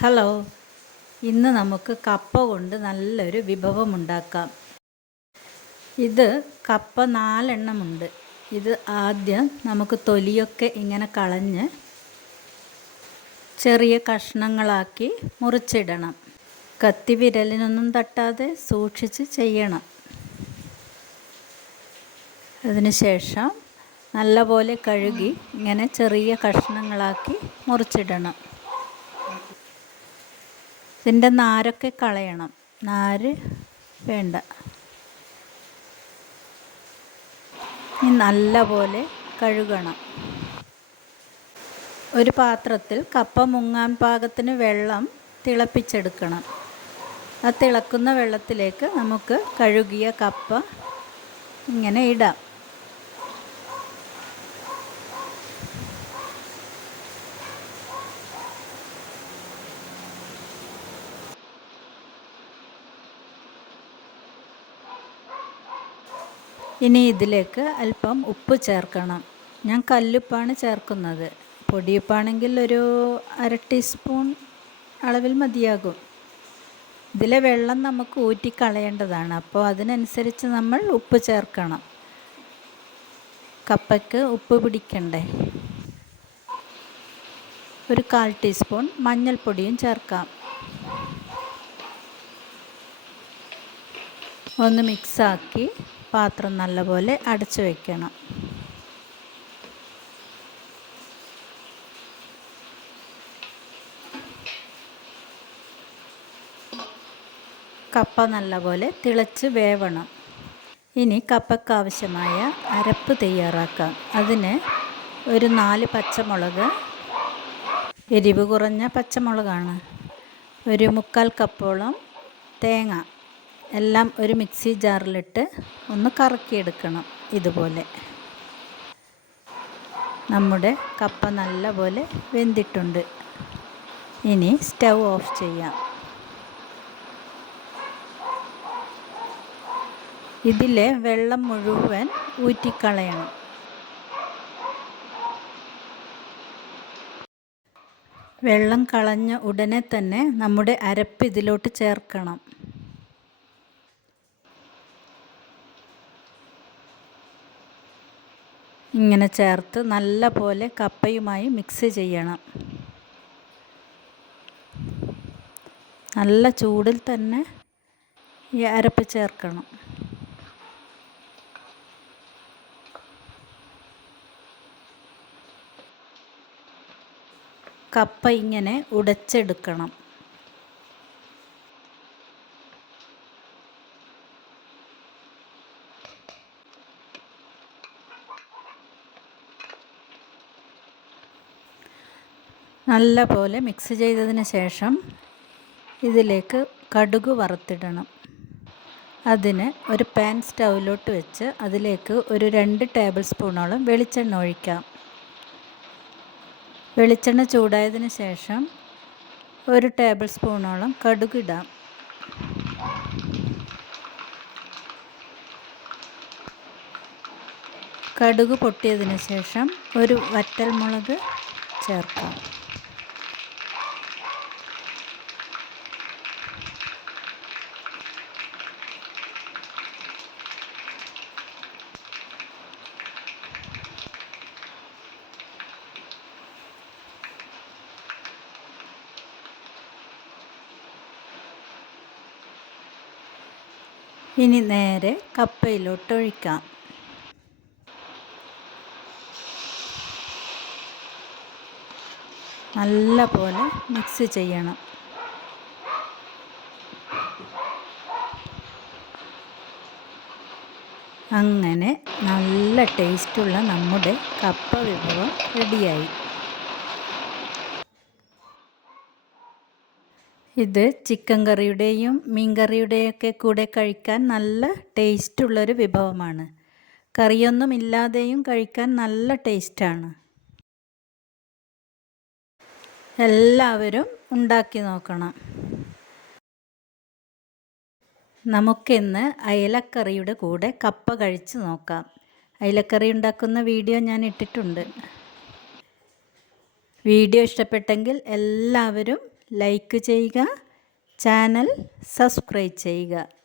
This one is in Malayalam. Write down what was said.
ഹലോ, ഇന്ന് നമുക്ക് കപ്പ കൊണ്ട് നല്ലൊരു വിഭവം ഉണ്ടാക്കാം. ഇത് കപ്പ 4 എണ്ണമുണ്ട്. ഇത് ആദ്യം നമുക്ക് തൊലിയൊക്കെ ഇങ്ങനെ കളഞ്ഞ് ചെറിയ കഷ്ണങ്ങളാക്കി മുറിച്ചിടണം. കത്തി വിരലിനൊന്നും തട്ടാതെ സൂക്ഷിച്ച് ചെയ്യണം. അതിനുശേഷം നല്ലപോലെ കഴുകി ഇങ്ങനെ ചെറിയ കഷ്ണങ്ങളാക്കി മുറിച്ചിടണം. ഇതിൻ്റെ നാരൊക്കെ കളയണം. നാര് വേണ്ട. ഇനി നല്ലപോലെ കഴുകണം. ഒരു പാത്രത്തിൽ കപ്പ മുങ്ങാൻ പാകത്തിന് വെള്ളം തിളപ്പിച്ചെടുക്കണം. ആ തിളക്കുന്ന വെള്ളത്തിലേക്ക് നമുക്ക് കഴുകിയ കപ്പ ഇങ്ങനെ ഇടാം. ഇനി ഇതിലേക്ക് അല്പം ഉപ്പ് ചേർക്കണം. ഞാൻ കല്ലുപ്പാണ് ചേർക്കുന്നത്. പൊടിയുപ്പാണെങ്കിൽ ഒരു 1/2 ടീസ്പൂൺ അളവിൽ മതിയാകും. ഇതിലെ വെള്ളം നമുക്ക് ഊറ്റിക്കളയേണ്ടതാണ്. അപ്പോൾ അതിനനുസരിച്ച് നമ്മൾ ഉപ്പ് ചേർക്കണം. കപ്പയ്ക്ക് ഉപ്പ് പിടിക്കണ്ടേ. ഒരു 1/4 ടീസ്പൂൺ മഞ്ഞൾപ്പൊടിയും ചേർക്കാം. ഒന്ന് മിക്സാക്കി പാത്രം നല്ലപോലെ അടച്ചു വയ്ക്കണം. കപ്പ നല്ലപോലെ തിളച്ച് വേവണം. ഇനി കപ്പയ്ക്ക് ആവശ്യമായ അരപ്പ് തയ്യാറാക്കാം. അതിന് ഒരു 4 പച്ചമുളക്, എരിവ് കുറഞ്ഞ പച്ചമുളകാണ്, ഒരു 1/4 കപ്പോളം തേങ്ങ എല്ലാം ഒരു മിക്സി ജാറിലിട്ട് ഒന്ന് കറക്കിയെടുക്കണം. ഇതുപോലെ നമ്മുടെ കപ്പ നല്ലപോലെ വെന്തിട്ടുണ്ട്. ഇനി സ്റ്റൗ ഓഫ് ചെയ്യാം. ഇതിലെ വെള്ളം മുഴുവൻ ഊറ്റിക്കളയണം. വെള്ളം കളഞ്ഞ ഉടനെ തന്നെ നമ്മുടെ അരപ്പ് ഇതിലോട്ട് ചേർക്കണം. ഇങ്ങനെ ചേർത്ത് നല്ല പോലെ കപ്പയുമായി മിക്സ് ചെയ്യണം. നല്ല ചൂടിൽ തന്നെ ഈ അരപ്പ് ചേർക്കണം. കപ്പ ഇങ്ങനെ ഉടച്ചെടുക്കണം. നല്ല പോലെ മിക്സ് ചെയ്തതിന് ശേഷം ഇതിലേക്ക് കടുക് വറുത്തിടണം. അതിന് ഒരു പാൻ സ്റ്റൗവിലോട്ട് വെച്ച് അതിലേക്ക് ഒരു 2 ടേബിൾ സ്പൂണോളം വെളിച്ചെണ്ണ ഒഴിക്കാം. വെളിച്ചെണ്ണ ചൂടായതിന് ശേഷം ഒരു ടേബിൾ സ്പൂണോളം കടുക് ഇടാം. കടുക് പൊട്ടിയതിന് ശേഷം ഒരു വറ്റൽമുളക് ചേർക്കാം. ഇനി നേരെ കപ്പയിലോട്ട് ഒഴിക്കാം. നല്ല പോലെ മിക്സ് ചെയ്യണം. അങ്ങനെ നല്ല ടേസ്റ്റുള്ള നമ്മുടെ കപ്പ വിഭവം റെഡിയായി. ഇത് ചിക്കൻ കറിയുടെയും മീൻ കറിയുടെയൊക്കെ കൂടെ കഴിക്കാൻ നല്ല ടേസ്റ്റുള്ളൊരു വിഭവമാണ്. കറിയൊന്നും ഇല്ലാതെയും കഴിക്കാൻ നല്ല ടേസ്റ്റാണ്. എല്ലാവരും ഉണ്ടാക്കി നോക്കണം. നമുക്കിന്ന് അയലക്കറിയുടെ കൂടെ കപ്പ കഴിച്ച് നോക്കാം. അയലക്കറി ഉണ്ടാക്കുന്ന വീഡിയോ ഞാൻ ഇട്ടിട്ടുണ്ട്. വീഡിയോ ഇഷ്ടപ്പെട്ടെങ്കിൽ എല്ലാവരും ലൈക്ക് ചെയ്യുക, ചാനൽ സബ്സ്ക്രൈബ് ചെയ്യുക.